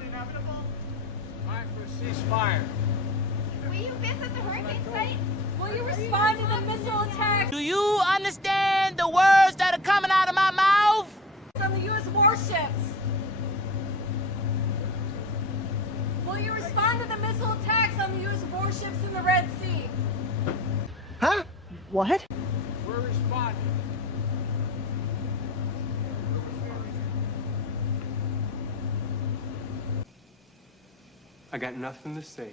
not inevitable? Time for a ceasefire. Will you visit the hurricane site? Will you respond to the missile attacks Do you understand the words that are coming out of my mouth? on the U.S. warships? Will you respond to the missile attacks on the U.S. warships in the Red Sea? Huh? What? We're responding. I got nothing to say.